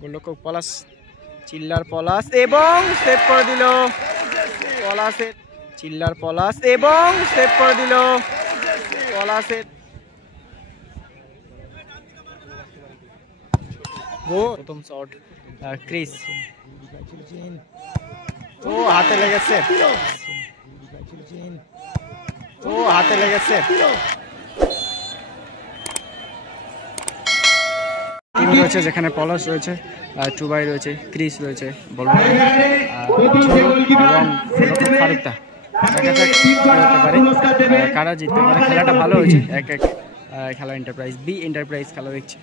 গোলরক্ষক পলাশ, চিল্লার পলাশ এবং সেভ করে দিল পলাশের। চিল্লার পলাশ এবং সেভ করে দিল পলাশের। প্রথম শট ক্রিস, ও হাতে লেগেছে, ও হাতে লেগেছে। টিম রয়েছে যেখানে পলাশ রয়েছে, টুবাই রয়েছে, ক্রিস রয়েছে, এবং ফারুকদা। দেখা যাক কি হতে পারে, কারা জিততে পারে। খেলাটা ভালো হয়েছে, এক এক খেলা। এন্টারপ্রাইজ বি এন্টারপ্রাইজ খেলা দেখছে,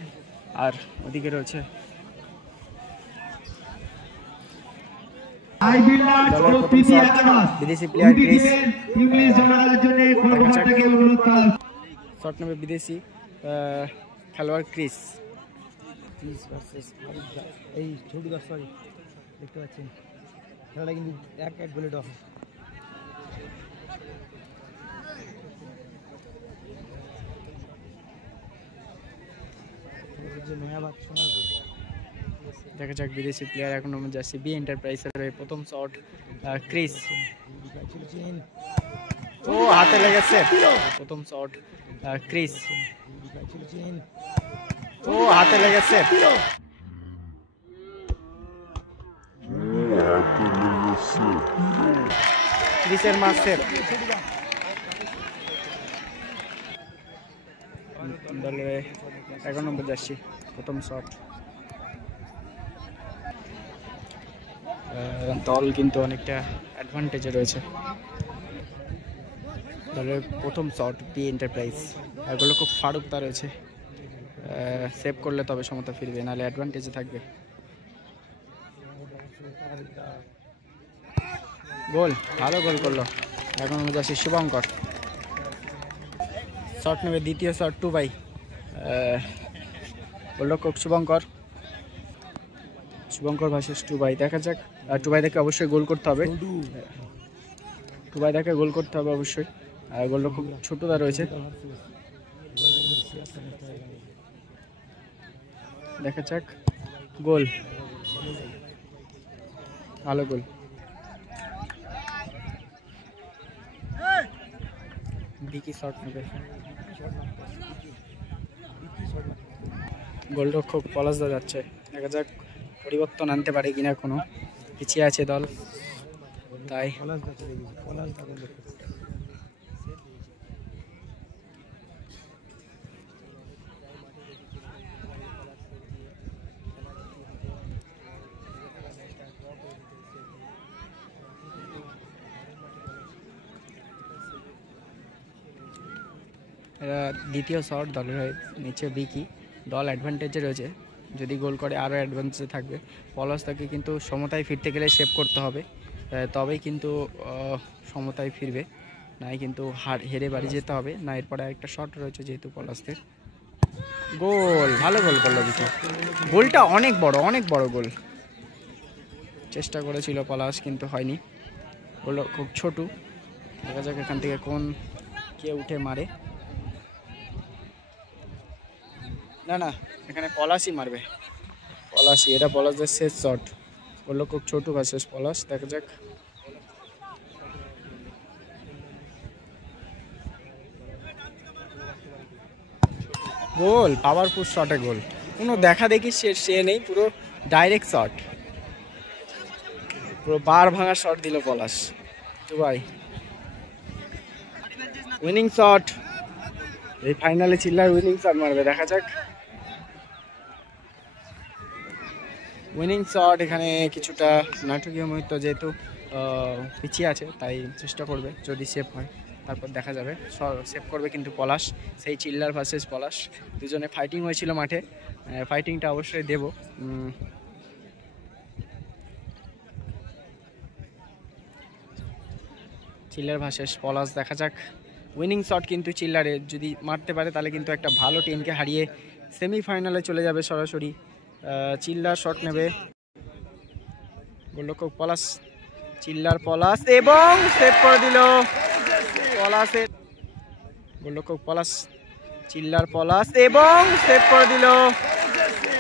আর ওদিকে রয়েছে বিদেশি প্লেয়ার ক্রিস। শট নেবে বিদেশি খেলোয়াড় ক্রিস। এই ছোট সরি দেখতে পাচ্ছেন খেলাটা কিন্তু এক এক গোলে ড্র। দেখা যাক বিদেশি প্লেয়ার এখন জার্সি বি এন্টারপ্রাইজের প্রথম শট ক্রিস, ও হাতে লেগেছে। প্রথম শট ক্রিস, ও হাতে লেগেছে। ক্রিসের মাসের দলের 11 নম্বর জার্সি প্রথম শট। দল কিন্তু অনেকটা অ্যাডভান্টেজে রয়েছে। দলের প্রথম শট বি এন্টারপ্রাইজ, গোলরক্ষক ফারুকদা রয়েছে, সেভ করলে তবে সমতা ফিরবে, নাহলে অ্যাডভান্টেজে থাকবে। গোল, ভালো গোল করলো। এখন আমরা যাচ্ছি শুভঙ্কর। শট নেবে দ্বিতীয় শট টুবাই, গোলরক্ষক শুভঙ্কর, শুভঙ্কর ভার্সেস টুবাই। দেখা যাক, টুবাইদাকে অবশ্যই গোল করতে হবে, টুবাইদাকে গোল করতে হবে অবশ্যই। গোলরক্ষক ছোটদা রয়েছে, দেখা যাক। গোল, ভালো গোল। বিকি শট নেবে, গোলরক্ষক পলাশদা যাচ্ছে। দেখা যাক পরিবর্তন আনতে পারে কিনা, কোনো পিছিয়ে আছে দল, তাই দ্বিতীয় শট দলের হয়ে নিচে বিকি। দল অ্যাডভান্টেজে রয়েছে, যদি গোল করে আরও অ্যাডভান্টেজে থাকবে। পলাশদাকে কিন্তু সমতায় ফিরতে গেলে সেভ করতে হবে, তবেই কিন্তু সমতায় ফিরবে, নাই কিন্তু হেরে বাড়ি যেতে হবে না। এরপরে আরেকটা শট রয়েছে যেহেতু পলাশদের। গোল, ভালো গোল করলো বিকি। গোলটা অনেক বড় গোল। চেষ্টা করেছিল পলাশ কিন্তু হয়নি, গোল খুব ছোটো। দেখা যাক এখান থেকে কে উঠে মারে। না, এখানে পলাশই মারবে, পলাশই। এটা পলাশদের শেষ শট, বললো খুব ছোট ভার্সেস পলাশ। দেখা যাক। গোল, পাওয়ারফুল শটে গোল, কোনো দেখা দেখি সে নেই, পুরো ডাইরেক্ট শট, পুরো বার ভাঙা শট দিল পলাশ। তো ভাই উইনিং শট, এই ফাইনালে চিল্লার উইনিং শট মারবে। দেখা যাক উইনিং শট। এখানে কিছুটা নাটকীয় মুহূর্ত, যেহেতু পিছিয়ে আছে তাই চেষ্টা করবে, যদি সেভ হয় তারপর দেখা যাবে। সেভ করবে কিন্তু পলাশ, সেই চিল্লার ভার্সেস পলাশ। দুজনে ফাইটিং হয়েছিল মাঠে, ফাইটিংটা অবশ্যই দেব। চিল্লার ভার্সেস পলাশ, দেখা যাক। উইনিং শট কিন্তু চিল্লারে, যদি মারতে পারে তাহলে কিন্তু একটা ভালো টিমকে হারিয়ে সেমিফাইনালে চলে যাবে সরাসরি। চিল্লার শট নেবে গোলরক্ষক পলাশ, চিল্লার পলাশ এবং সেভ করে দিল পলাশের। গোলরক্ষক পলাশ, চিল্লার পলাশ এবং সেভ করে দিল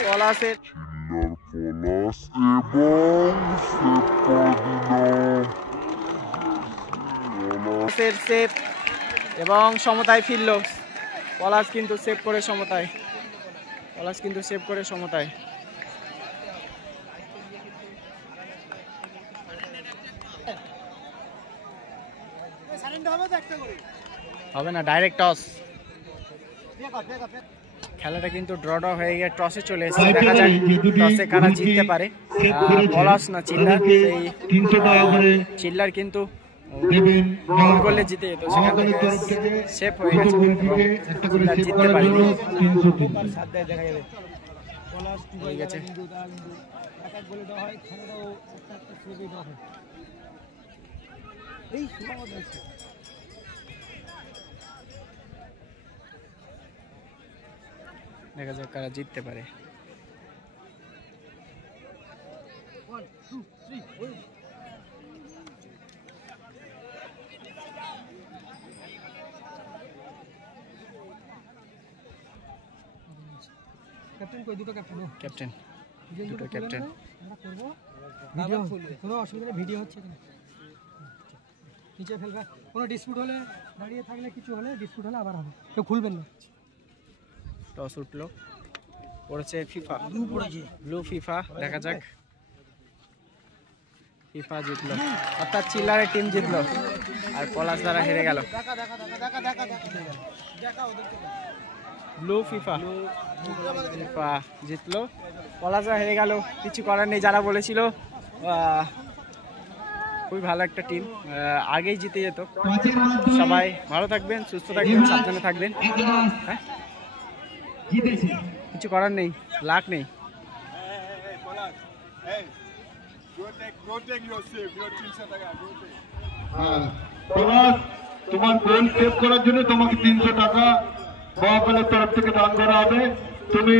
পলাশের। সেভ এবং সমতায় ফিরল পলাশ, কিন্তু সেভ করে সমতায়, পলাশ কিন্তু সেভ করে সমতায়। হবে না, ডাইরেক্ট টস। খেলাটা কিন্তু ড্র হয়ে গিয়ে টসে চলে এসেছে। দেখা যাক টসে কারা জিততে পারে, পলাশ না চিল্লার। সেই চিল্লার কিন্তু গোল করলে জিতে যেত, সেখান থেকে সেভ হয়ে গেছে, চিল্লার জিততে পারেনি। হয়ে গেছে দেখা যাক কারা জিততে পারে। ক্যাপ্টেন দুটো ক্যাপ্টেন কোনো অসুবিধা নেই, ভিডিও হচ্ছে নিচে ফেলবে। কোনো ডিসপিউট হলে দাঁড়িয়ে থাকলে কিছু হলে ডিসপিউট হলে আবার হবে, কেউ খুলবেন না। টস উঠলো, পড়েছে ফিফা, ব্লু ফিফা। দেখা যাক, ফিফা জিতলো, অর্থাৎ চিল্লারের টিম জিতলো আর পলাশ দ্বারা হেরে গেল। ব্লু ফিফা, ফিফা জিতলো, পলাশরা হেরে গেল। কিছু করার নেই, যারা বলেছিল খুবই ভালো একটা টিম, আগেই জিতে যেত। সবাই ভালো থাকবেন, সুস্থ থাকবেন, সাবধানে থাকবেন। হ্যাঁ, কিছু করার নেই, লাক নেই। তোমার গোল সেভ করার জন্য তোমাকে 300 টাকা মহাকালের তরফ থেকে দান করা হবে। তুমি